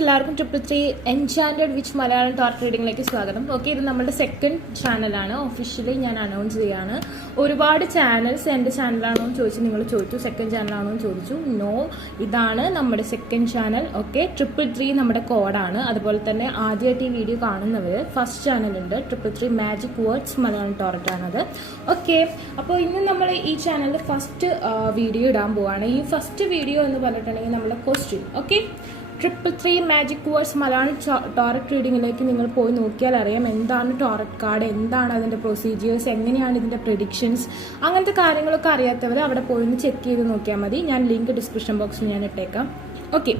എല്ലാവർക്കും 333 enchanted which Malayalam tart റീഡിംഗിലേക്ക് സ്വാഗതം. Okay, ഇത് നമ്മുടെ സെക്കൻഡ് ചാനലാണ്. ഒഫീഷ്യലി ഞാൻ അനൗൺസ് ചെയ്യാണ്. ഒരുപാട് ചാനൽസ് എൻ്റെ ചാനലാണോ എന്ന് ചോദിച്ചു, നിങ്ങൾ ചോദിച്ചു സെക്കൻഡ് ചാനലാണോ എന്ന് ചോദിച്ചു. നോ, ഇതാണ് നമ്മുടെ സെക്കൻഡ് ചാനൽ. ഓക്കെ, 333 നമ്മുടെ കോഡാണ്. അതുപോലെ തന്നെ ആദ്യമായിട്ട് ഈ വീഡിയോ കാണുന്നവർ ഫസ്റ്റ് ചാനലുണ്ട്, 333 മാജിക് വേർഡ്സ് മലയാളം ടാർട്ട് ആണത്. ഓക്കെ, അപ്പോൾ ഇന്ന് നമ്മൾ ഈ ചാനലിൽ ഫസ്റ്റ് വീഡിയോ ഇടാൻ പോവാണ്. ഈ ഫസ്റ്റ് വീഡിയോ എന്ന് പറഞ്ഞിട്ടുണ്ടെങ്കിൽ നമ്മുടെ question. Okay, 333 magic words Malayalam tarot റീഡിങ്ങിലേക്ക് നിങ്ങൾ പോയി നോക്കിയാൽ അറിയാം എന്താണ് ടാററ്റ് കാർഡ്, എന്താണ് അതിൻ്റെ പ്രൊസീജിയേഴ്സ്, എങ്ങനെയാണ് ഇതിൻ്റെ പ്രെഡിക്ഷൻസ്, അങ്ങനത്തെ കാര്യങ്ങളൊക്കെ അറിയാത്തവർ അവിടെ പോയി ഒന്ന് ചെക്ക് ചെയ്ത് നോക്കിയാൽ മതി. ഞാൻ ലിങ്ക് ഡിസ്ക്രിപ്ഷൻ ബോക്സിൽ ഞാൻ ഇട്ടേക്കാം. ഓക്കെ,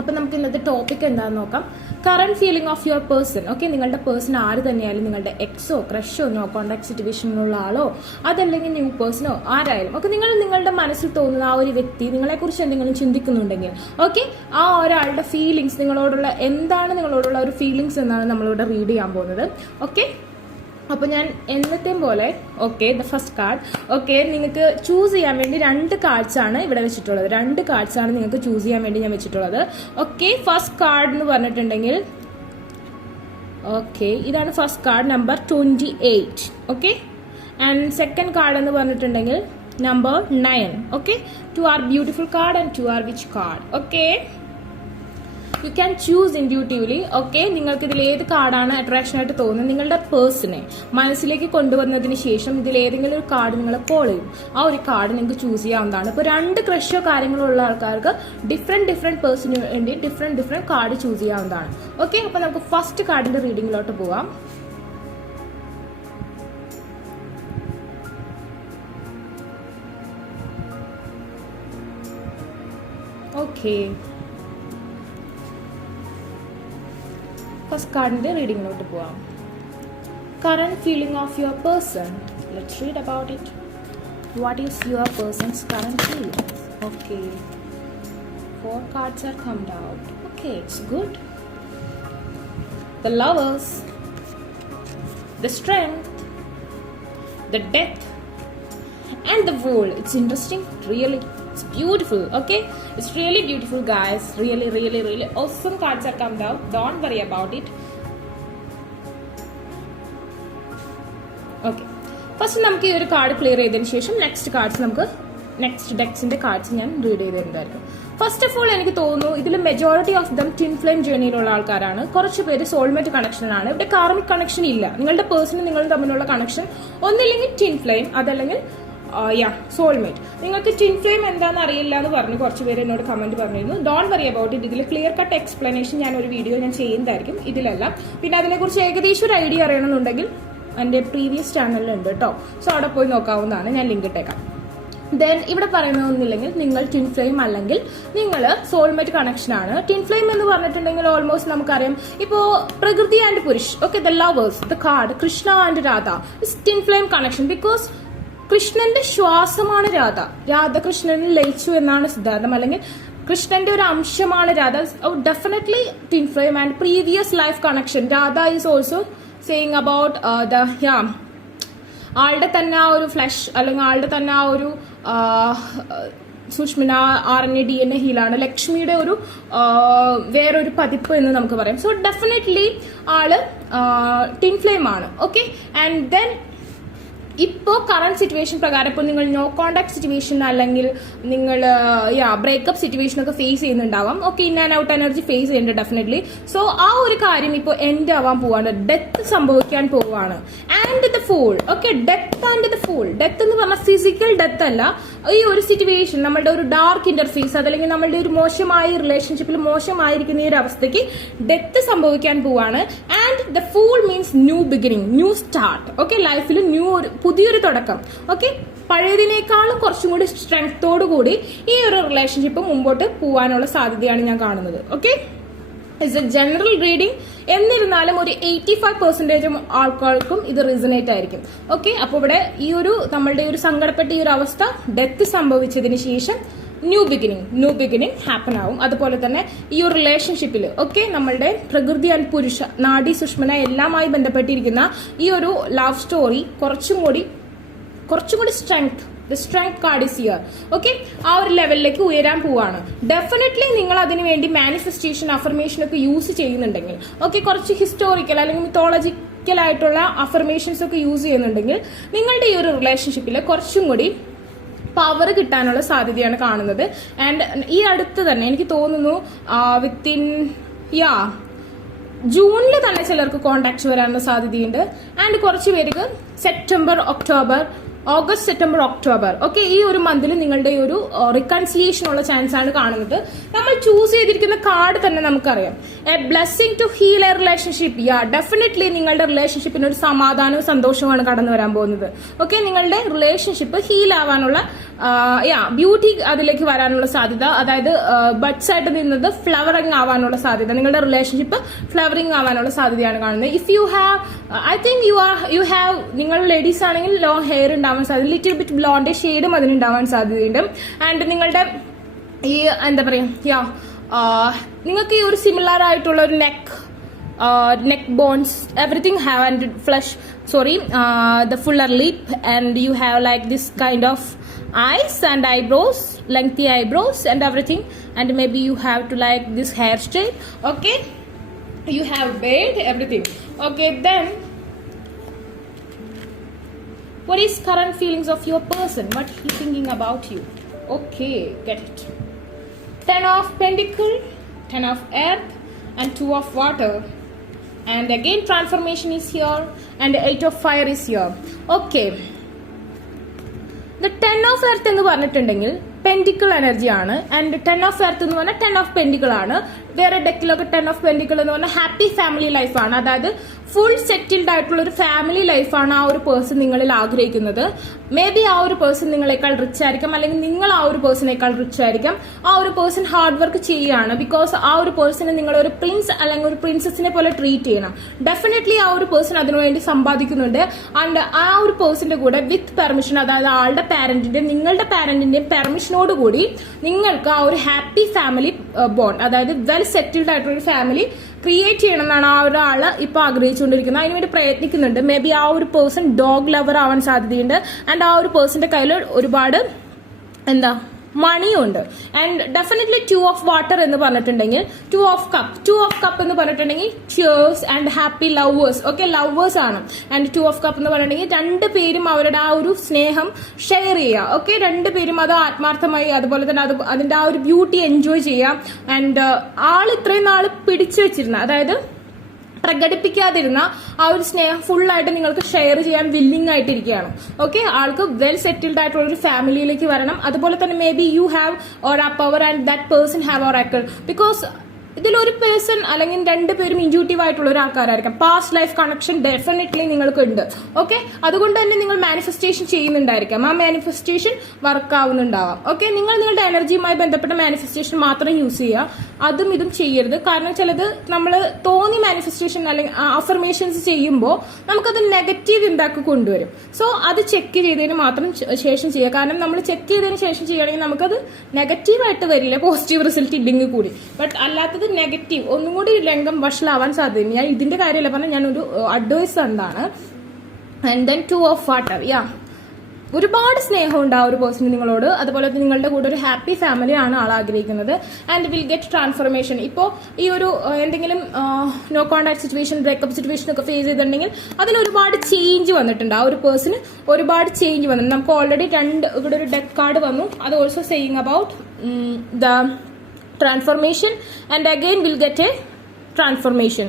അപ്പം നമുക്ക് ഇന്നത്തെ ടോപ്പിക് എന്താണെന്ന് നോക്കാം. Current feeling of your person. Okay, നിങ്ങളുടെ പേഴ്സൺ ആര് തന്നെയായാലും, നിങ്ങളുടെ എക്സോ ക്രഷോ നോ കോണ്ടാക്ട് സിറ്റുവേഷനിലുള്ള ആളോ അതല്ലെങ്കിൽ ന്യൂ പേഴ്സണോ ആരായാലും ഓക്കെ, നിങ്ങളുടെ മനസ്സിൽ തോന്നുന്ന ആ ഒരു വ്യക്തി നിങ്ങളെക്കുറിച്ച് എന്തെങ്കിലും ചിന്തിക്കുന്നുണ്ടെങ്കിൽ ഓക്കെ, ആ ഒരാളുടെ ഫീലിങ്സ് നിങ്ങളോടുള്ള എന്താണ് നിങ്ങളോടുള്ള ഒരു ഫീലിങ്സ് എന്നാണ് നമ്മളിവിടെ റീഡ് ചെയ്യാൻ പോകുന്നത്. ഓക്കെ, അപ്പോൾ ഞാൻ എന്നത്തെയും പോലെ okay the first card. Okay, നിങ്ങൾക്ക് ചൂസ് ചെയ്യാൻ വേണ്ടി 2 കാർഡ്സ് ആണ് ഇവിടെ വെച്ചിട്ടുള്ളത്. 2 കാർഡ്സ് ആണ് നിങ്ങൾക്ക് ചൂസ് ചെയ്യാൻ വേണ്ടി ഞാൻ വെച്ചിട്ടുള്ളത്. ഓക്കെ, ഫസ്റ്റ് കാർഡ് എന്ന് പറഞ്ഞിട്ടുണ്ടെങ്കിൽ ഓക്കെ ഇതാണ് first card, number 28. Okay, and second card എന്ന് പറഞ്ഞിട്ടുണ്ടെങ്കിൽ number 9. Okay, 2 are beautiful card and 2 are witch card. Okay, you can choose intuitively. Okay, നിങ്ങൾക്ക് ഇതിൽ ഏത് കാർഡാണ് അട്രാക്ഷൻ ആയിട്ട് തോന്നുന്നത്, നിങ്ങളുടെ പേഴ്സണെ മനസ്സിലേക്ക് കൊണ്ടുവന്നതിന് ശേഷം ഇതിൽ ഏതെങ്കിലും ഒരു കാർഡ് നിങ്ങളെ കോൾ ചെയ്യും. ആ ഒരു കാർഡ് നിങ്ങൾക്ക് ചൂസ് ചെയ്യാവുന്നതാണ്. ഇപ്പോൾ 2 ക്രഷോ കാര്യങ്ങളോ ഉള്ള ആൾക്കാർക്ക് ഡിഫറെന്റ് പേഴ്സണിന് വേണ്ടി ഡിഫറെന്റ് കാർഡ് ചൂസ് ചെയ്യാവുന്നതാണ്. ഓക്കെ, അപ്പോൾ നമുക്ക് ഫസ്റ്റ് കാർഡിന്റെ റീഡിങ്ങിലോട്ട് പോവാം. ഓക്കെ, ഫസ്റ്റ് കാർഡിന്റെ റീഡിങ്ങിലോട്ട് പോവാം. Current feeling of your person. Let's read about it. What is your person's current feelings? Okay, 4 cards are come out. Okay, it's good. The lovers, the strength, the death, and the fool. It's interesting, really. It's beautiful. Okay, it's really beautiful, guys. Really awesome cards are come out. Don't worry about it. Okay, first നമുക്ക് ഈ ഒരു card clear ചെയ്തതിന് ശേഷം next ഡെക്സിന്റെ cards ഞാൻ read ചെയ്തിട്ടുണ്ടായിരുന്നു. First of all എനിക്ക് തോന്നുന്നു ഇതിൽ majority of them twin flame ജേർണിയിലുള്ള ആൾക്കാരാണ്. കുറച്ച് പേര് സോൾമേറ്റ് കണക്ഷനാണ്. ഇവിടെ കാർമിക് കണക്ഷൻ ഇല്ല. നിങ്ങളുടെ പേഴ്സണും നിങ്ങളും തമ്മിലുള്ള കണക്ഷൻ ഒന്നില്ലെങ്കിൽ ട്വിൻ ഫ്ലെയിം, അതല്ലെങ്കിൽ സോൾമേറ്റ്. നിങ്ങൾക്ക് ട്വിൻ ഫ്ലെയിം എന്താണെന്ന് അറിയില്ല എന്ന് പറഞ്ഞു കുറച്ച് പേര് എന്നോട് കമന്റ് പറഞ്ഞിരുന്നു. Don't worry about it. ഇതിൽ ക്ലിയർ കട്ട് എക്സ്പ്ലനേഷൻ ഞാൻ ഒരു വീഡിയോ ഞാൻ ചെയ്യുന്നതായിരിക്കും ഇതിലെല്ലാം. പിന്നെ അതിനെക്കുറിച്ച് ഏകദേശം ഒരു ഐഡിയ അറിയണമെന്നുണ്ടെങ്കിൽ എൻ്റെ പ്രീവിയസ് ചാനലിലുണ്ട് കേട്ടോ. സോ അവിടെ പോയി നോക്കാവുന്നതാണ്. ഞാൻ ലിങ്ക് ഇട്ടേക്കാം. ദെൻ ഇവിടെ പറയുന്നതൊന്നുമില്ലെങ്കിൽ നിങ്ങൾ ട്വിൻ ഫ്ലെയിം അല്ലെങ്കിൽ നിങ്ങൾ സോൾമേറ്റ് കണക്ഷൻ ആണ്. ട്വിൻ ഫ്ലെയിം എന്ന് പറഞ്ഞിട്ടുണ്ടെങ്കിൽ ഓൾമോസ്റ്റ് നമുക്കറിയാം. ഇപ്പോൾ പ്രകൃതി and Purush. Okay, the lovers, the card Krishna and Radha is twin flame connection. Because കൃഷ്ണന്റെ ശ്വാസമാണ് രാധ കൃഷ്ണനിൽ ലയിച്ചു എന്നാണ് സിദ്ധാന്തം, അല്ലെങ്കിൽ കൃഷ്ണന്റെ ഒരു അംശമാണ് Radha. Definitely twin flame and previous life connection. Radha is also saying about ആളുടെ തന്നെ ആ ഒരു ഫ്ലഷ്, അല്ലെങ്കിൽ ആളുടെ തന്നെ ആ ഒരു സുഷ്മിന RNA DNA ഹീലാണ്. ലക്ഷ്മിയുടെ ഒരു വേറൊരു പതിപ്പ് എന്ന് നമുക്ക് പറയാം. സോ ഡെഫിനറ്റ്ലി ആള് ട്വിൻ ഫ്ലെയിം ആണ്. ഓക്കെ, ആൻഡ് ദെൻ ഇപ്പോൾ കറന്റ് സിറ്റുവേഷൻ പ്രകാരം ഇപ്പോൾ നിങ്ങൾ നോ കോണ്ടാക്ട് സിറ്റുവേഷൻ അല്ലെങ്കിൽ നിങ്ങൾ ബ്രേക്കപ്പ് സിറ്റുവേഷൻ ഒക്കെ ഫേസ് ചെയ്യുന്നുണ്ടാവാം. Okay, in and out energy face ചെയ്യുന്നുണ്ട് ഡെഫിനറ്റ്ലി. സോ ആ ഒരു കാര്യം ഇപ്പോൾ എൻഡ് ആവാൻ പോവാണ്, ഡെത്ത് സംഭവിക്കാൻ പോവാണ്. And the fool. Okay, death and the fool. Death എന്ന് പറഞ്ഞാൽ ഫിസിക്കൽ ഡെത്ത് അല്ല. ഈ ഒരു സിറ്റുവേഷൻ നമ്മളുടെ ഒരു ഡാർക്ക് ഇന്റർഫേസ്, അതല്ലെങ്കിൽ നമ്മളുടെ ഒരു മോശമായ റിലേഷൻഷിപ്പിൽ മോശമായിരിക്കുന്ന ഈ ഒരു അവസ്ഥയ്ക്ക് ഡെത്ത് സംഭവിക്കാൻ പോവാണ്. And the fool means new beginning, new start. Okay, ലൈഫിൽ പുതിയൊരു തുടക്കം. ഓക്കെ, പഴയതിനേക്കാളും കുറച്ചും കൂടി സ്ട്രെങ്തോടു കൂടി ഈ ഒരു റിലേഷൻഷിപ്പ് മുമ്പോട്ട് പോകാനുള്ള സാധ്യതയാണ് ഞാൻ കാണുന്നത്. Okay, it's A general reading. എന്നിരുന്നാലും ഒരു 85% ആൾക്കാർക്കും ഇത് റിസണേറ്റ് ആയിരിക്കും. ഓക്കെ, അപ്പോൾ ഇവിടെ ഈ ഒരു നമ്മളുടെ ഒരു സങ്കടപ്പെട്ട ഈ ഒരു അവസ്ഥ ഡെത്ത് സംഭവിച്ചതിന് ശേഷം ന്യൂ ബിഗിനിങ് ഹാപ്പൻ ആവും. അതുപോലെ തന്നെ ഈ ഒരു റിലേഷൻഷിപ്പിൽ ഓക്കെ നമ്മളുടെ പ്രകൃതി ആൻഡ് പുരുഷ നാഡി സുഷ്മന എല്ലാമായി ബന്ധപ്പെട്ടിരിക്കുന്ന ഈ ഒരു ലവ് സ്റ്റോറി കുറച്ചും കൂടി strength the strength card is here. Okay, ആ ഒരു ലെവലിലേക്ക് ഉയരാൻ പോവാണ്. ഡെഫിനറ്റ്ലി നിങ്ങൾ അതിനു വേണ്ടി മാനിഫെസ്റ്റേഷൻ അഫർമേഷൻ ഒക്കെ യൂസ് ചെയ്യുന്നുണ്ടെങ്കിൽ, ഓക്കെ, കുറച്ച് ഹിസ്റ്റോറിക്കൽ അല്ലെങ്കിൽ മിത്തോളജിക്കൽ ആയിട്ടുള്ള അഫർമേഷൻസ് ഒക്കെ യൂസ് ചെയ്യുന്നുണ്ടെങ്കിൽ നിങ്ങളുടെ ഈ ഒരു റിലേഷൻഷിപ്പിൽ കുറച്ചും കൂടി പവർ കിട്ടാനുള്ള സാധ്യതയാണ് കാണുന്നത്. ആൻഡ് ഈ അടുത്ത് തന്നെ എനിക്ക് തോന്നുന്നു വിത്തിൻ ജൂണിൽ തന്നെ ചിലർക്ക് കോണ്ടാക്ട്സ് വരാനുള്ള സാധ്യതയുണ്ട്. ആൻഡ് കുറച്ച് പേർക്ക് September, October, August, September, October, okay, ഈ ഒരു മന്തിൽ നിങ്ങളുടെ ഒരു റിക്കൺസിലിയേഷൻ ഉള്ള ചാൻസ് ആണ് കാണുന്നത്. നമ്മൾ ചൂസ് ചെയ്തിരിക്കുന്ന കാർഡ് തന്നെ നമുക്കറിയാം, a blessing to heal a relationship. Definitely നിങ്ങളുടെ റിലേഷൻഷിപ്പിന് ഒരു സമാധാനവും സന്തോഷവുമാണ് കടന്നു വരാൻ പോകുന്നത്. ഓക്കെ, നിങ്ങളുടെ റിലേഷൻഷിപ്പ് ഹീൽ ആവാനുള്ള ബ്യൂട്ടി അതിലേക്ക് വരാനുള്ള സാധ്യത, അതായത് ബഡ്സ് ആയിട്ട് നിന്നത് ഫ്ലവറിംഗ് ആവാനുള്ള സാധ്യത, നിങ്ങളുടെ റിലേഷൻഷിപ്പ് ഫ്ലവറിംഗ് ആവാനുള്ള സാധ്യതയാണ് കാണുന്നത്. If you have, I think you have, നിങ്ങൾ ലേഡീസ് ആണെങ്കിൽ ലോങ് ഹെയർ ഉണ്ടാവാൻ സാധ്യത, ലിറ്റിൽ ബിറ്റ് ബ്ലോണ്ട് ഷെയ്ഡും അതിനുണ്ടാവാൻ സാധ്യതയുണ്ട്. ആൻഡ് നിങ്ങളുടെ ഈ എന്താ പറയാ, നിങ്ങൾക്ക് ഈ ഒരു സിമിലർ ആയിട്ടുള്ള ഒരു neck bones, everything have, and flesh, the fuller lip, and you have like this kind of eyes and eyebrows, lengthy eyebrows and everything, and maybe you have to like this hairstyle. Okay, you have beard, everything. Okay, then what is current feelings of your person, what he thinking about you? Okay, get it. 10 of Pentacle, 10 of Earth, and 2 of Water, and again transformation is here, and 8 of Fire is here. Okay, the 10 of Earth എന്ന് പറഞ്ഞിട്ടുണ്ടെങ്കിൽ പെൻഡിക്കിൾ energy ആണ്. And 10 of earth എന്ന് പറഞ്ഞാൽ 10 of പെൻഡിക്കിൾ ആണ്. വേറെ ഡെക്കിലൊക്കെ 10 of പെൻഡിക്കിൾ എന്ന് പറഞ്ഞാൽ happy family ലൈഫാണ്. അതായത് ഫുൾ സെറ്റിൽഡ് ആയിട്ടുള്ള ഒരു ഫാമിലി ലൈഫാണ് ആ ഒരു പേഴ്സൺ നിങ്ങളിൽ ആഗ്രഹിക്കുന്നത്. മേ ബി ആ ഒരു പേഴ്സൺ നിങ്ങളെക്കാൾ റിച്ച് ആയിരിക്കാം, അല്ലെങ്കിൽ നിങ്ങൾ ആ ഒരു പേഴ്സണേക്കാൾ റിച്ച് ആയിരിക്കാം. ആ ഒരു പേഴ്സൺ ഹാർഡ് വർക്ക് ചെയ്യുകയാണ്. ബിക്കോസ് ആ ഒരു പേഴ്സണെ നിങ്ങൾ ഒരു പ്രിൻസ് അല്ലെങ്കിൽ ഒരു പ്രിൻസസിനെ പോലെ ട്രീറ്റ് ചെയ്യണം. ഡെഫിനറ്റ്ലി ആ ഒരു പേഴ്സൺ അതിനുവേണ്ടി സമ്പാദിക്കുന്നുണ്ട്. ആൻഡ് ആ ഒരു പേഴ്സന്റെ കൂടെ വിത്ത് പെർമിഷൻ, അതായത് ആളുടെ പാരന്റിന്റെയും നിങ്ങളുടെ പാരന്റിന്റെയും പെർമിഷനോടുകൂടി നിങ്ങൾക്ക് ആ ഒരു ഹാപ്പി ഫാമിലി ബോണ്ട്, അതായത് വെൽ സെറ്റിൽഡ് ആയിട്ടുള്ള ഒരു ഫാമിലി ക്രിയേറ്റ് ചെയ്യണം എന്നാണ് ആ ഒരാള് ഇപ്പൊ ആഗ്രഹിച്ചുകൊണ്ടിരിക്കുന്നത്. അതിനുവേണ്ടി പ്രയത്നിക്കുന്നുണ്ട്. മേ ബി ആ ഒരു പേഴ്സൺ ഡോഗ് ലവർ ആവാൻ സാധ്യതയുണ്ട്. ആൻഡ് ആ ഒരു പേഴ്സന്റെ കയ്യിൽ ഒരുപാട് മണിയുണ്ട്. ആൻഡ് ഡെഫിനറ്റ്ലി 2 ഓഫ് വാട്ടർ എന്ന് പറഞ്ഞിട്ടുണ്ടെങ്കിൽ 2 ഓഫ് കപ്പ് എന്ന് പറഞ്ഞിട്ടുണ്ടെങ്കിൽ cheers and happy lovers. Okay, lovers ആണ്. ആൻഡ് 2 ഓഫ് കപ്പ് എന്ന് പറഞ്ഞിട്ടുണ്ടെങ്കിൽ രണ്ടുപേരും അവരുടെ ആ ഒരു സ്നേഹം ഷെയർ ചെയ്യുക. ഓക്കെ, രണ്ടുപേരും അത് ആത്മാർത്ഥമായി, അതുപോലെ തന്നെ അതിന്റെ ആ ഒരു ബ്യൂട്ടി എൻജോയ് ചെയ്യാം. ആൻഡ് ആൾ ഇത്രയും നാൾ പിടിച്ചു വെച്ചിരുന്ന, അതായത് പ്രകടിപ്പിക്കാതിരുന്ന ആ ഒരു സ്നേഹം ഫുള്ളായിട്ട് നിങ്ങൾക്ക് ഷെയർ ചെയ്യാൻ വില്ലിംഗ് ആയിട്ടിരിക്കുകയാണ്. ഓക്കെ, ആൾക്ക് വെൽ സെറ്റിൽഡ് ആയിട്ടുള്ള ഒരു ഫാമിലിയിലേക്ക് വരണം. അതുപോലെ തന്നെ may be you have or ആ power and that person have or ആക്കൾ. ബിക്കോസ് ഇതിലൊരു പേഴ്സൺ അല്ലെങ്കിൽ രണ്ടുപേരും ഇൻറ്റ്യൂട്ടീവ് ആയിട്ടുള്ള ഒരു ആൾക്കാരായിരിക്കാം. പാസ്റ്റ് ലൈഫ് കണക്ഷൻ ഡെഫിനറ്റ്ലി നിങ്ങൾക്ക് ഉണ്ട്. ഓക്കെ, അതുകൊണ്ട് തന്നെ നിങ്ങൾ മാനിഫെസ്റ്റേഷൻ ചെയ്യുന്നുണ്ടായിരിക്കാം. ആ മാനിഫെസ്റ്റേഷൻ വർക്ക് ആവുന്നുണ്ടാവാം. ഓക്കെ, നിങ്ങൾ നിങ്ങളുടെ എനർജിയുമായി ബന്ധപ്പെട്ട മാനിഫെസ്റ്റേഷൻ മാത്രം യൂസ് ചെയ്യുക, അതും ഇതും ചെയ്യരുത്. കാരണം ചിലത് നമ്മൾ തോന്നി മാനിഫെസ്റ്റേഷൻ അല്ലെങ്കിൽ അഫർമേഷൻസ് ചെയ്യുമ്പോൾ നമുക്കത് നെഗറ്റീവ് ഇമ്പാക്ട് കൊണ്ടുവരും. സോ അത് ചെക്ക് ചെയ്തതിന് മാത്രം ശേഷം ചെയ്യുക. കാരണം നമ്മൾ ചെക്ക് ചെയ്തതിന് ശേഷം ചെയ്യുകയാണെങ്കിൽ നമുക്കത് നെഗറ്റീവായിട്ട് വരില്ല, പോസിറ്റീവ് റിസൾട്ട് ഇല്ലെങ്കിൽ കൂടി. ബട്ട് അല്ലാത്തത് നെഗറ്റീവ് ഒന്നും കൂടി രംഗം വഷളാവാൻ സാധ്യത. ഞാൻ ഇതിന്റെ കാര്യമല്ല പറഞ്ഞാൽ ഞാനൊരു അഡ്വൈസ് എന്താണ്. And then 2 of water. ഒരുപാട് സ്നേഹമുണ്ട് ആ ഒരു പേഴ്സൺ നിങ്ങളോട്. അതുപോലെ നിങ്ങളുടെ കൂടെ ഒരു ഹാപ്പി ഫാമിലി ആണ് ആൾ ആഗ്രഹിക്കുന്നത്. And will get transformation. ഇപ്പോൾ ഈ ഒരു എന്തെങ്കിലും no contact situation, breakup situation ഒക്കെ ഫേസ് ചെയ്തിട്ടുണ്ടെങ്കിൽ അതിൽ ഒരുപാട് ചേഞ്ച് വന്നിട്ടുണ്ട്. ആ ഒരു പേഴ്സണ് ഒരുപാട് ചേഞ്ച് വന്നിട്ടുണ്ട്. നമുക്ക് ഓൾറെഡി ഇവിടെ ഒരു ഡെക്ക് കാർഡ് വന്നു. അത് also saying about the transformation. And again will get A transformation.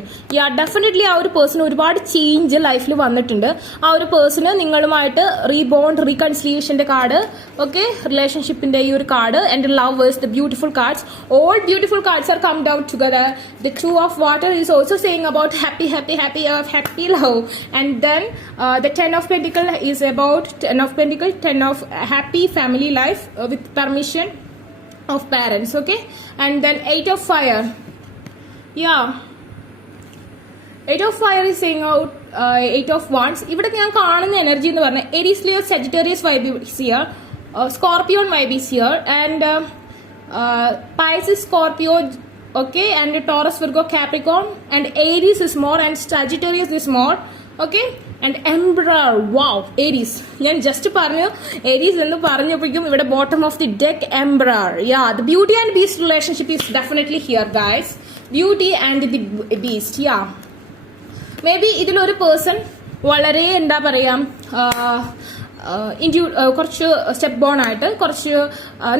Definitely ആ ഒരു പേഴ്സൺ ഒരുപാട് ചേഞ്ച് ലൈഫിൽ വന്നിട്ടുണ്ട്. ആ ഒരു പേഴ്സണ് നിങ്ങളുമായിട്ട് റീബോണ്ട്, റീകൺസിലിയേഷന്റെ കാർഡ്, ഓക്കെ, റിലേഷൻഷിപ്പിന്റെ ഈ ഒരു card, and lovers, the beautiful cards, all beautiful cards R കംഡ് out together. The 2 of water is also saying about happy love. And then the 10 of Pentacle is about 10 of happy family life with permission of parents. Okay, and then 8 of fire. 8 of fire is saying out 8 of wands. ഇവിടെ ഞാൻ കാണുന്ന energy എന്ന് പറഞ്ഞാൽ എരീസ് Leo Sagittarius vibe is here, scorpion vibe is here, and Pisces, Scorpio, okay, and Taurus, Virgo, Capricorn, and Aries is more, and Sagittarius is more. Okay. And എംബ്രർ, wow, Aries. ഞാൻ just പറഞ്ഞു Aries എന്ന് പറഞ്ഞപ്പോഴേക്കും ഇവിടെ bottom of the deck എംബ്രർ. Yeah, the beauty and beast relationship is definitely here guys. Beauty and the beast. Yeah, may be ഇതിലൊരു person വളരെ എന്താ പറയാ കുറച്ച് step bone ആയിട്ട് കുറച്ച്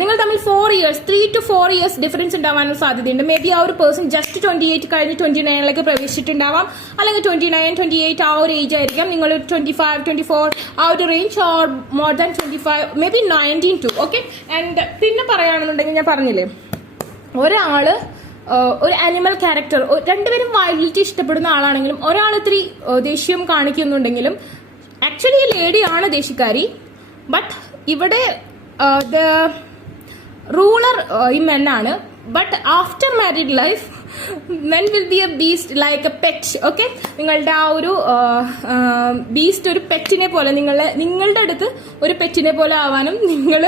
നിങ്ങൾ തമ്മിൽ 3 to 4 years ഡിഫറൻസ് ഉണ്ടാവാനുള്ള സാധ്യതയുണ്ട്. മേ ബി ആ ഒരു പേഴ്സൺ ജസ്റ്റ് 28 കഴിഞ്ഞ് 29 പ്രവേശിച്ചിട്ടുണ്ടാവാം, അല്ലെങ്കിൽ 29, 28 ആ ഒരു ഏജ് ആയിരിക്കാം. നിങ്ങൾ 25, 24 ആ ഒരു range, or more than 25, may be 19 to. Okay. And പിന്നെ പറയുകയാണെന്നുണ്ടെങ്കിൽ ഞാൻ പറഞ്ഞില്ലേ, ഒരാള് ഒരു ആനിമൽ ക്യാരക്ടർ, രണ്ടുപേരും വൈൽഡിറ്റി ഇഷ്ടപ്പെടുന്ന ആളാണെങ്കിലും ഒരാൾ ഇത്തിരി ദേഷ്യം കാണിക്കുന്നുണ്ടെങ്കിലും ആക്ച്വലി ഈ ലേഡിയാണ് ദേഷ്യക്കാരി. ബട്ട് ഇവിടെ ദ റൂളർ ഈ മെന്നാണ്. But after married life men will be a beast like a pet. Okay. നിങ്ങളുടെ ആ ഒരു ബീസ്റ്റ് ഒരു പെറ്റിനെ പോലെ, നിങ്ങളുടെ അടുത്ത് ഒരു പെറ്റിനെ പോലെ ആവാനും നിങ്ങൾ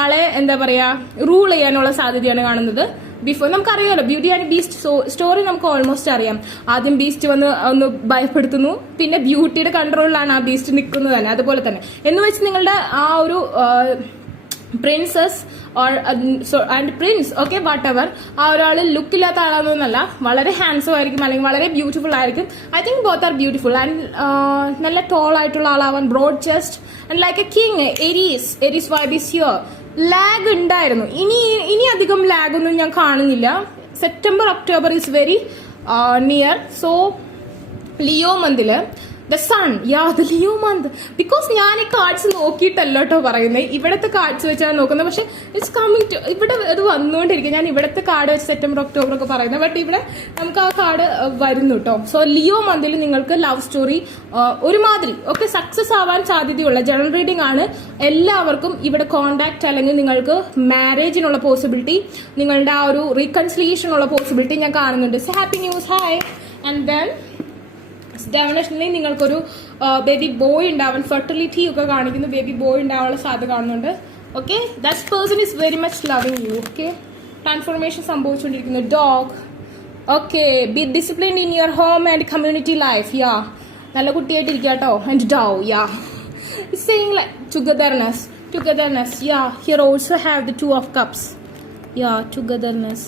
ആളെ എന്താ പറയാ റൂൾ ചെയ്യാനുള്ള സാധ്യതയാണ് കാണുന്നത്. ബിഫോർ നമുക്കറിയാമല്ലോ, ബ്യൂട്ടി ആൻഡ് ബീസ്റ്റ് സ്റ്റോറി നമുക്ക് ഓൾമോസ്റ്റ് അറിയാം. ആദ്യം ബീസ്റ്റ് വന്ന് ഒന്ന് ഭയപ്പെടുത്തുന്നു, പിന്നെ ബ്യൂട്ടിയുടെ കൺട്രോളിലാണ് ആ ബീസ്റ്റ് നിൽക്കുന്നത് തന്നെ. അതുപോലെ തന്നെ എന്ന് വെച്ച് നിങ്ങളുടെ ആ ഒരു princess and Prince, okay, what ever, ആ ഒരാൾ ലുക്കില്ലാത്ത ആളാണെന്നല്ല, വളരെ ഹാൻഡ്സം ആയിരിക്കും അല്ലെങ്കിൽ വളരെ ബ്യൂട്ടിഫുൾ ആയിരിക്കും. I think both are beautiful. And നല്ല ടോൾ ആയിട്ടുള്ള ആളാവാൻ, broad chest and like a king. Aries vibe is here. Lag ഉണ്ടായിരുന്നു, ഇനി അധികം ലാഗ് ഒന്നും ഞാൻ കാണുന്നില്ല. September, October is very near. So Leo മന്തില് the sun, yeah the Leo month. Because ഞാൻ ഈ കാർഡ്സ് നോക്കിയിട്ടല്ല കേട്ടോ പറയുന്നത്, ഇവിടത്തെ കാർഡ്സ് വെച്ചാണ് നോക്കുന്നത്. പക്ഷെ ഇറ്റ്സ് കമ്മിങ് ടു, ഇവിടെ അത് വന്നുകൊണ്ടിരിക്കും. ഞാൻ ഇവിടത്തെ കാർഡ് വെച്ച് സെപ്റ്റംബർ, ഒക്ടോബർ ഒക്കെ പറയുന്നത്, ബട്ട് ഇവിടെ നമുക്ക് ആ കാർഡ് വരുന്നു കേട്ടോ. സോ ലിയോ മന്തിൽ നിങ്ങൾക്ക് ലവ് സ്റ്റോറി ഒരുമാതിരി ഒക്കെ സക്സസ് ആവാൻ സാധ്യതയുള്ള ജനറൽ റീഡിംഗ് ആണ്. എല്ലാവർക്കും ഇവിടെ കോണ്ടാക്ട് അല്ലെങ്കിൽ നിങ്ങൾക്ക് മാരേജിനുള്ള പോസിബിലിറ്റി, നിങ്ങളുടെ ആ ഒരു റീകൺസിലിയേഷനുള്ള പോസിബിലിറ്റി ഞാൻ കാണുന്നുണ്ട്. So happy news, hi. And then definitely നിങ്ങൾക്കൊരു ബേബി ബോയ് ഉണ്ടാവാൻ, ഫെർട്ടിലിറ്റി ഒക്കെ കാണിക്കുന്നു, ബേബി ബോയ് ഉണ്ടാവാനുള്ള സാധ്യത കാണുന്നുണ്ട്. Okay. That person is very much loving you. Okay. Transformation സംഭവിച്ചുകൊണ്ടിരിക്കുന്നു. Dog. Okay. Be discipline in your home and community life. Yeah, നല്ല കുട്ടിയായിട്ടിരിക്കുക കേട്ടോ. ആൻഡ് ഡൗ, yeah, saying like togetherness. Yeah, here also have the 2 of cups. Yeah, togetherness.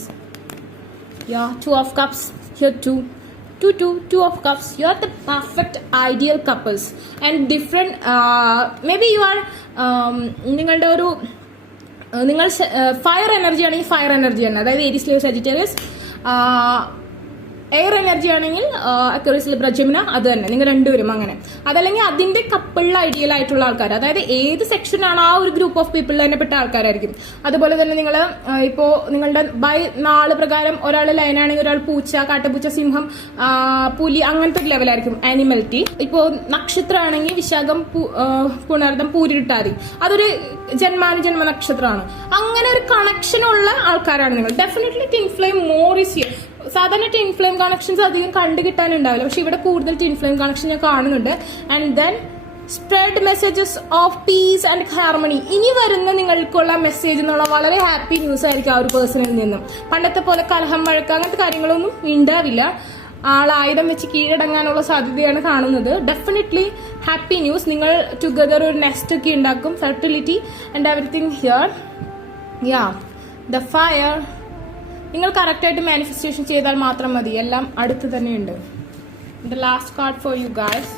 Yeah, 2 of cups here too. 2 of cups. You are the perfect ideal couples and different. Maybe you are നിങ്ങളുടെ ഒരു നിങ്ങൾ fire energy ആണെങ്കിൽ fire energy ആണ്, അതായത് Aries, Leo, Sagittarius. Air energy ആണെങ്കിൽ Aquarius, Libra, Gemini, അത് തന്നെ നിങ്ങൾ രണ്ടുപേരും അങ്ങനെ. അതല്ലെങ്കിൽ അതിന്റെ കപ്പിളിൽ ഐഡിയൽ ആയിട്ടുള്ള ആൾക്കാർ, അതായത് ഏത് സെക്ഷനാണ് ആ ഒരു ഗ്രൂപ്പ് ഓഫ് പീപ്പിളിൽ തന്നെ പെട്ട ആൾക്കാരായിരിക്കും. അതുപോലെ തന്നെ നിങ്ങൾ ഇപ്പോ നിങ്ങളുടെ ബൈ നാള് പ്രകാരം ഒരാൾ ലൈനാണെങ്കിൽ ഒരാൾ പൂച്ച, കാട്ടുപൂച്ച, സിംഹം, പുലി, അങ്ങനത്തെ ഒരു ലെവലായിരിക്കും ആനിമലിറ്റി. ഇപ്പോ നക്ഷത്രമാണെങ്കിൽ വിശാഖം, പുണർദം, പൂരിട്ടാതി, അതൊരു ജന്മാനുജന്മ നക്ഷത്രമാണ്. അങ്ങനെ ഒരു കണക്ഷനുള്ള ആൾക്കാരാണ് നിങ്ങൾ. Definitely tin flame more is here. സാധാരണ ടിൻ ഫ്ലെയിം കണക്ഷൻസ് അധികം കണ്ടുകിട്ടാനുണ്ടാവില്ല, പക്ഷെ ഇവിടെ കൂടുതൽ ടിൻ ഫ്ലെയിം കണക്ഷൻ ഞാൻ കാണുന്നുണ്ട്. And then spread messages of peace and harmony. ഇനി വരുന്ന നിങ്ങൾക്കുള്ള മെസ്സേജ് എന്നുള്ള വളരെ ഹാപ്പി ന്യൂസ് ആയിരിക്കും ആ ഒരു പേഴ്സണിൽ നിന്നും. പണ്ടത്തെ പോലെ കലഹം, വഴക്ക്, അങ്ങനത്തെ കാര്യങ്ങളൊന്നും ഉണ്ടാവില്ല. ആളായുധം വെച്ച് കീഴടങ്ങാനുള്ള സാധ്യതയാണ് കാണുന്നത്. Definitely happy news. നിങ്ങൾ ടുഗദർ ഒരു നെസ്റ്റ് ഒക്കെ ഉണ്ടാക്കും. Fertility and everything here. Yeah, the fire. നിങ്ങൾ കറക്റ്റായിട്ട് മാനിഫെസ്റ്റേഷൻ ചെയ്താൽ മാത്രം മതി, എല്ലാം അടുത്ത് തന്നെയുണ്ട്. The last card for you guys.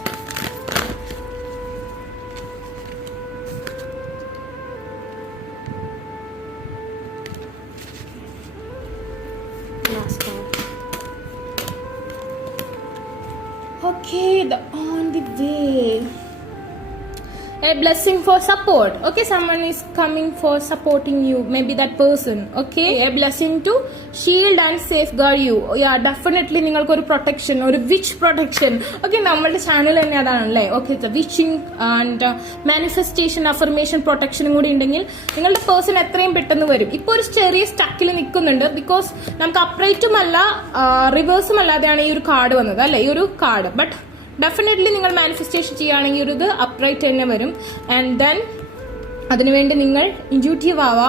Last card. Okay, on the way. A blessing for support. Okay, someone is coming for supporting you, maybe that person. Okay, a blessing to shield and safeguard you. Yeah, definitely നിങ്ങൾക്ക് ഒരു protection, ഒരു which protection. Okay, നമ്മളുടെ channel തന്നെ അതാണല്ലേ. Okay, വിച്ചിങ് and manifestation, affirmation, പ്രൊട്ടക്ഷനും കൂടി ഉണ്ടെങ്കിൽ നിങ്ങളുടെ person എത്രയും പെട്ടെന്ന് വരും. ഇപ്പൊ ഒരു ചെറിയ സ്റ്റക്കിൽ നിൽക്കുന്നുണ്ട്, ബിക്കോസ് നമുക്ക് അപ്രൈറ്റും അല്ല റിവേഴ്സും അല്ലാതെയാണ് ഈ ഒരു കാർഡ് വന്നത് അല്ലെ, ഈ ഒരു കാർഡ്. ബട്ട് ഡെഫിനറ്റ്ലി നിങ്ങൾ മാനിഫെസ്റ്റേഷൻ ചെയ്യുകയാണെങ്കിൽ ഒരു ഇത് അപ്രൈറ്റ് തന്നെ വരും. ആൻഡ് ദെൻ അതിനുവേണ്ടി നിങ്ങൾ ഇൻറ്റ്യൂട്ടീവ് ആവാ,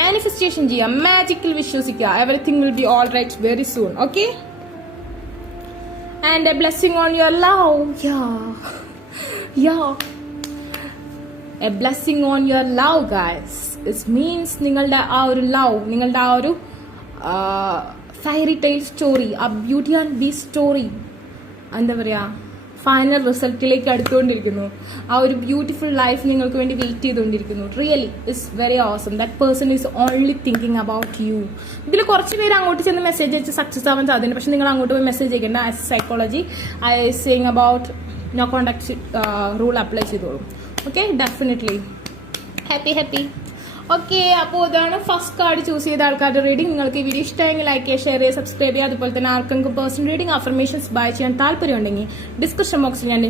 മാനിഫെസ്റ്റേഷൻ ചെയ്യാം, മാജിക്കിൽ വിശ്വസിക്കുക. Everything will be all right very soon. Okay. and a blessing on your love. Yeah. A blessing on your love, guys. It means നിങ്ങളുടെ ആ ഒരു ലവ്, നിങ്ങളുടെ ആ ഒരു ഫെയറി ടെയിൽ സ്റ്റോറി, ആ ബ്യൂട്ടി ആൻഡ് ബീ സ്റ്റോറി എന്താ പറയുക, final റിസൾട്ടിലേക്ക് അടുത്തുകൊണ്ടിരിക്കുന്നു. ആ ഒരു ബ്യൂട്ടിഫുൾ ലൈഫ് നിങ്ങൾക്ക് വേണ്ടി വെയിറ്റ് ചെയ്തുകൊണ്ടിരിക്കുന്നു. Really it's very awesome. That person is only thinking about you. ഇതിൽ കുറച്ച് പേര് അങ്ങോട്ട് ചെന്ന് മെസ്സേജ് അയച്ച് സക്സസ് ആവാൻ സാധ്യതയുണ്ട്. പക്ഷെ നിങ്ങൾ അങ്ങോട്ട് പോയി മെസ്സേജ് അയക്കേണ്ട. As psychology I saying about no contact rule apply ചെയ്തോളൂ. Okay, definitely happy. ഓക്കെ, അപ്പോൾ ഇതാണ് ഫസ്റ്റ് കാർഡ് ചൂസ് ചെയ്ത ആൾക്കാരുടെ റീഡിംഗ്. നിങ്ങൾക്ക് ഈ വീഡിയോ ഇഷ്ടമെങ്കിൽ ലൈക്ക് ചെയ്യുക, ഷെയർ ചെയ്യുക, സബ്സ്ക്രൈബ് ചെയ്യുക. അതുപോലെ തന്നെ ആർക്കെങ്കിലും പേഴ്സണൽ റീഡിംഗ് അഫർമേഷൻസ് ബൈ ചെയ്യാൻ താല്പര്യമുണ്ടെങ്കിൽ ഡിസ്ക്രിപ്ഷൻ ബോക്സിൽ ഞാൻ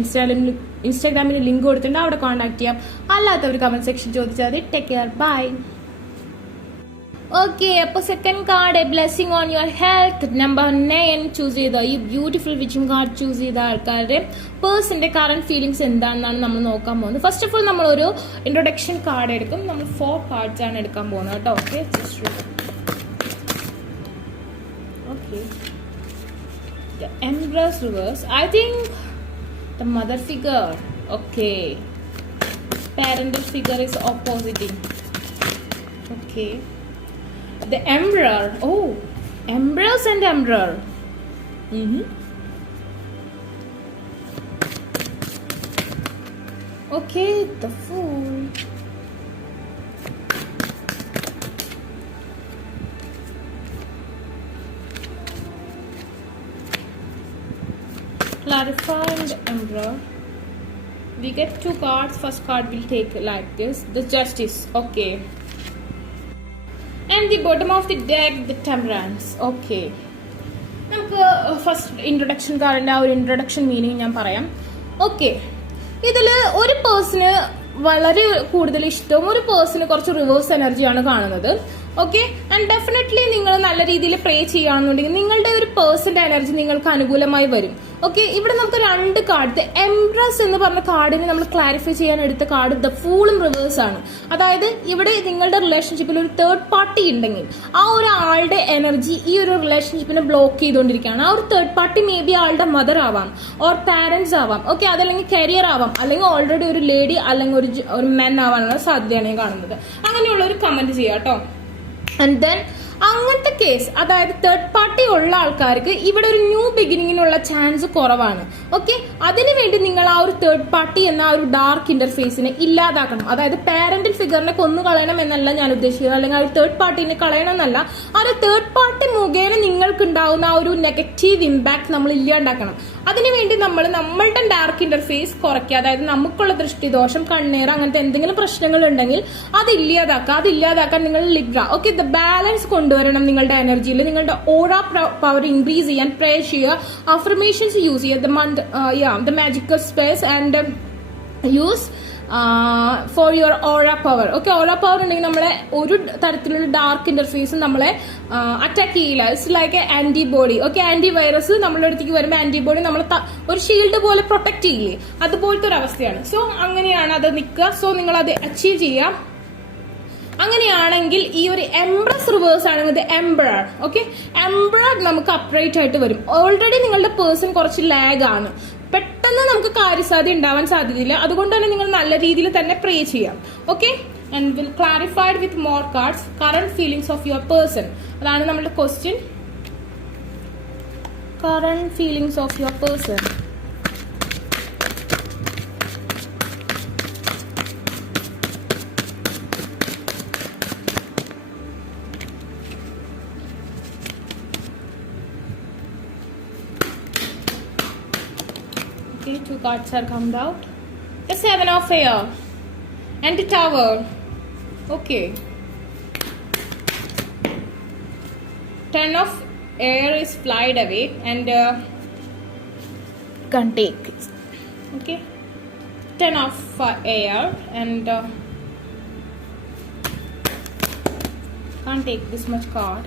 ഇൻസ്റ്റാഗ്രാമിൽ ലിങ്ക് കൊടുത്തിട്ടുണ്ട്, അവിടെ കോൺടാക്ട് ചെയ്യാം. അല്ലാത്തവർ കമന്റ് സെക്ഷൻ ചോദിച്ചാൽ മതി. Take care, bye. ഓക്കെ, അപ്പോൾ second card a blessing on your health. Number 9 choose ചെയ്ത ഈ ബ്യൂട്ടിഫുൾ വിച്ചിങ് കാർഡ് ചൂസ് ചെയ്ത ആൾക്കാരുടെ പേഴ്സന്റെ കറന്റ് ഫീലിംഗ്സ് എന്താണെന്നാണ് നമ്മൾ നോക്കാൻ പോകുന്നത്. ഫസ്റ്റ് ഓഫ് ഓൾ നമ്മളൊരു ഇൻട്രൊഡക്ഷൻ കാർഡ് എടുക്കും. നമ്മൾ 4 കാർഡ്സ് ആണ് എടുക്കാൻ പോകുന്നത് കേട്ടോ. Okay, okay, the Empress reverse. I think the mother figure. Okay, parental figure is oppositing. Okay, the Emperor. Oh, Empress and Emperor. Okay, the Fool. Clarified Emperor. We get 2 cards. First card will take like this. The Justice. Okay. And the bottom of the deck, the Temperance. Okay. നമുക്ക് first introduction കാർഡിന്റെ ആ ഒരു introduction meaning ഞാൻ പറയാം. Okay, ഇതിൽ ഒരു person വളരെ കൂടുതൽ ഇഷ്ടവും ഒരു പേഴ്സണ് കുറച്ച് റിവേഴ്സ് എനർജിയാണ് കാണുന്നത്. ഓക്കെ, ആൻഡ് ഡെഫിനറ്റ്ലി നിങ്ങൾ നല്ല രീതിയിൽ പ്രേ ചെയ്യുകയാണെന്നുണ്ടെങ്കിൽ നിങ്ങളുടെ ഒരു പേഴ്സന്റെ എനർജി നിങ്ങൾക്ക് അനുകൂലമായി വരും. ഓക്കെ, ഇവിടെ നമുക്ക് 2 കാർഡ്, എംപ്രസ് എന്ന് പറഞ്ഞ കാർഡിനെ നമ്മൾ ക്ലാരിഫൈ ചെയ്യാൻ എടുത്ത കാർഡ് ദ ഫൂളും റിവേഴ്സ് ആണ്. അതായത് ഇവിടെ നിങ്ങളുടെ റിലേഷൻഷിപ്പിൽ ഒരു തേർഡ് പാർട്ടി ഉണ്ടെങ്കിൽ ആ ഒരു ആളുടെ എനർജി ഈ ഒരു റിലേഷൻഷിപ്പിനെ ബ്ലോക്ക് ചെയ്തുകൊണ്ടിരിക്കുകയാണ്. ആ ഒരു തേർഡ് പാർട്ടി മേ ബി ആളുടെ മദർ ആവാം, ഓർ പാരന്റ്സ് ആവാം. ഓക്കെ, അതല്ലെങ്കിൽ കരിയർ ആവാം, അല്ലെങ്കിൽ ഓൾറെഡി ഒരു ലേഡി അല്ലെങ്കിൽ ഒരു മെൻ ആവാനുള്ള സാധ്യതയാണ് ഞാൻ കാണുന്നത്. അങ്ങനെയുള്ള ഒരു കമന്റ് ചെയ്യാം കേട്ടോ. ആൻഡ് ദെൻ അങ്ങനത്തെ കേസ്, അതായത് തേർഡ് പാർട്ടി ഉള്ള ആൾക്കാർക്ക് ഇവിടെ ഒരു ന്യൂ ബിഗിനിങ്ങിനുള്ള ചാൻസ് കുറവാണ്. ഓക്കെ, അതിനുവേണ്ടി നിങ്ങൾ ആ ഒരു തേർഡ് പാർട്ടി എന്ന ആ ഒരു ഡാർക്ക് ഇന്റർഫേസിനെ ഇല്ലാതാക്കണം. അതായത് പാരന്റൽ ഫിഗറിനെ കൊന്നു കളയണം എന്നല്ല ഞാൻ ഉദ്ദേശിക്കുന്നത്, അല്ലെങ്കിൽ ആ ഒരു തേർഡ് പാർട്ടിനെ കളയണം എന്നല്ല. ആ ഒരു തേർഡ് പാർട്ടി മുഖേന നിങ്ങൾക്ക് ഉണ്ടാവുന്ന ആ ഒരു നെഗറ്റീവ് ഇമ്പാക്ട് നമ്മൾ ഇല്ലാണ്ടാക്കണം. അതിനുവേണ്ടി നമ്മൾ നമ്മളുടെ ഡാർക്ക് ഇന്റർഫേസ് കുറയ്ക്കുക. അതായത് നമുക്കുള്ള ദൃഷ്ടിദോഷം, കണ്ണീർ, അങ്ങനത്തെ എന്തെങ്കിലും പ്രശ്നങ്ങൾ ഉണ്ടെങ്കിൽ അതില്ലാതാക്കാൻ നിങ്ങൾ ലിബ്ര. ഓക്കെ, ദ ബാലൻസ് കൊണ്ടുവരണം നിങ്ങളുടെ എനർജിയിൽ. നിങ്ങളുടെ ഓറ പവർ ഇൻക്രീസ് ചെയ്യാൻ പ്രേ ചെയ്യുക, അഫർമേഷൻസ് യൂസ് ചെയ്യുക, the magical space and use for your aura power. Okay, aura power ഉണ്ടെങ്കിൽ നമ്മളെ ഒരു തരത്തിലുള്ള ഡാർക്ക് ഇന്റർഫേസും നമ്മളെ അറ്റാക്ക് ചെയ്യില്ല. It's like a antibody. Okay, anti virus നമ്മളുടെ അടുത്തേക്ക് വരുമ്പോൾ ആന്റിബോഡി നമ്മളെ ഒരു ഷീൽഡ് പോലെ പ്രൊട്ടക്ട് ചെയ്യില്ലേ, അതുപോലത്തെ ഒരു അവസ്ഥയാണ്. സോ അങ്ങനെയാണ് അത് നിൽക്കുക. സോ നിങ്ങൾ അത് അച്ചീവ് ചെയ്യാം. അങ്ങനെയാണെങ്കിൽ ഈ ഒരു എംപ്രസ് റിവേഴ്സ് ആണെങ്കിൽ എംബ്രർ. ഓക്കെ, എംബ്രർ നമുക്ക് അപ്രൈറ്റ് ആയിട്ട് വരും. ഓൾറെഡി നിങ്ങളുടെ പേഴ്സൺ കുറച്ച് ലാഗ് ആണ്, പെട്ടെന്ന് നമുക്ക് കാര്യസാധ്യത ഉണ്ടാവാൻ സാധ്യതയില്ല. അതുകൊണ്ട് തന്നെ നിങ്ങൾ നല്ല രീതിയിൽ തന്നെ പ്രേ ചെയ്യാം. Okay, and will clarified with more cards current feelings of your person. അതാണ് നമ്മുടെ question. Current feelings of your person. Okay, 2 cards are come out. The 7 of Air and the Tower. Okay. 10 of Air is flied away and can't take it. Okay. 10 of Air and can't take this much card.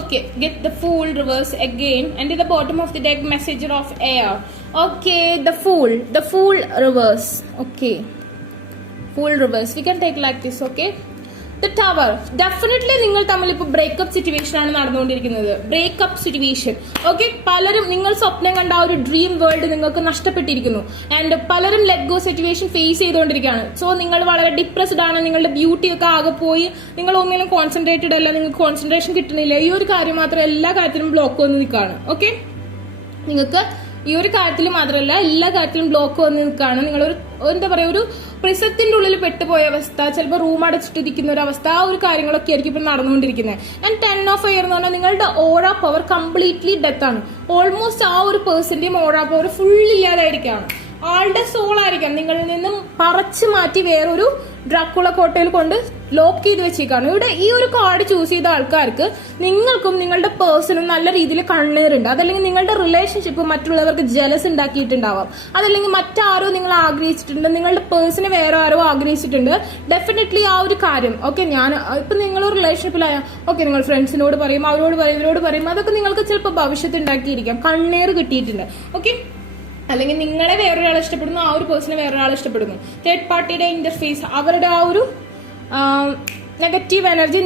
Okay, get the Fool reverse again, and in the bottom of the deck, Messenger of Air. Okay, the Fool reverse. Okay, Fool reverse. We can take like this. Okay, the tower. Definitely നിങ്ങൾ തമ്മിൽ ഇപ്പോൾ breakup situation ആണ് നടന്നുകൊണ്ടിരിക്കുന്നത്. Breakup situation. Okay, പലരും നിങ്ങൾ സ്വപ്നം കണ്ട ആ ഒരു ഡ്രീം വേൾഡ് നിങ്ങൾക്ക് നഷ്ടപ്പെട്ടിരിക്കുന്നു. ആൻഡ് പലരും ലെറ്റ് ഗോ സിറ്റുവേഷൻ ഫേസ് ചെയ്തുകൊണ്ടിരിക്കുകയാണ്. സോ നിങ്ങൾ വളരെ ഡിപ്രസ്ഡ് ആണ്. നിങ്ങളുടെ ബ്യൂട്ടി ഒക്കെ ആകെ പോയി. നിങ്ങൾ ഒന്നിനും കോൺസെൻട്രേറ്റഡ് അല്ല. നിങ്ങൾക്ക് കോൺസെൻട്രേഷൻ കിട്ടുന്നില്ല. ഈ ഒരു കാര്യം മാത്രം എല്ലാ കാര്യത്തിലും ബ്ലോക്ക് വന്ന് നിൽക്കുകയാണ്. ഓക്കെ, നിങ്ങൾക്ക് ഈ ഒരു കാര്യത്തിൽ മാത്രമല്ല എല്ലാ കാര്യത്തിലും ബ്ലോക്ക് വന്ന് നിൽക്കുകയാണ്. നിങ്ങളൊരു എന്താ പറയുക, ഒരു പ്രിസത്തിന്റെ ഉള്ളിൽ പെട്ടുപോയ അവസ്ഥ, ചിലപ്പോൾ റൂം അടച്ചിട്ടിരിക്കുന്ന ഒരു അവസ്ഥ, ആ ഒരു കാര്യങ്ങളൊക്കെ ആയിരിക്കും ഇപ്പം നടന്നുകൊണ്ടിരിക്കുന്നത്. ആൻഡ് 10 of Fire എന്ന് പറഞ്ഞാൽ നിങ്ങളുടെ ഓറ പവർ കംപ്ലീറ്റ്ലി ഡെത്ത് ആണ്. ഓൾമോസ്റ്റ് ആ ഒരു പേഴ്സന്റെയും ഓറ പവർ ഫുൾ ഇല്ലാതായിരിക്കുകയാണ്. ആളുടെ സോൾ ആയിരിക്കാം നിങ്ങളിൽ നിന്നും പറിച്ചു മാറ്റി വേറൊരു ഡ്രാക്കുള കോട്ടയിൽ കൊണ്ട് ലോക്ക് ചെയ്ത് വെച്ചേക്കാണ്. ഇവിടെ ഈ ഒരു കാർഡ് ചൂസ് ചെയ്ത ആൾക്കാർക്ക് നിങ്ങൾക്കും നിങ്ങളുടെ പേഴ്സണും നല്ല രീതിയിൽ കണ്ണീറുണ്ട്. അതല്ലെങ്കിൽ നിങ്ങളുടെ റിലേഷൻഷിപ്പ് മറ്റുള്ളവർക്ക് ജലസ് ഉണ്ടാക്കിയിട്ടുണ്ടാവാം. അതല്ലെങ്കിൽ മറ്റാരോ നിങ്ങൾ ആഗ്രഹിച്ചിട്ടുണ്ട്, നിങ്ങളുടെ പേഴ്സണെ വേറെ ആരോ ആഗ്രഹിച്ചിട്ടുണ്ട്. ഡെഫിനറ്റ്ലി ആ ഒരു കാര്യം ഓക്കെ, ഞാൻ ഇപ്പൊ നിങ്ങൾ റിലേഷൻഷിപ്പിലായ ഓക്കെ, നിങ്ങൾ ഫ്രണ്ട്സിനോട് പറയും, അവരോട് പറയും, ഇവരോട് പറയും, അതൊക്കെ നിങ്ങൾക്ക് ചിലപ്പോൾ ഭവിഷ്യത്ത് ഉണ്ടാക്കിയിരിക്കാം. കണ്ണീർ കിട്ടിയിട്ടുണ്ട്. ഓക്കെ, അല്ലെങ്കിൽ നിങ്ങളെ വേറൊരാൾ ഇഷ്ടപ്പെടുന്നു, ആ ഒരു പേഴ്സണെ വേറൊരാൾ ഇഷ്ടപ്പെടുന്നു. തേർഡ് പാർട്ടിയുടെ ഇന്റർഫേസ്, അവരുടെ ആ ഒരു നെഗറ്റീവ് എനർജി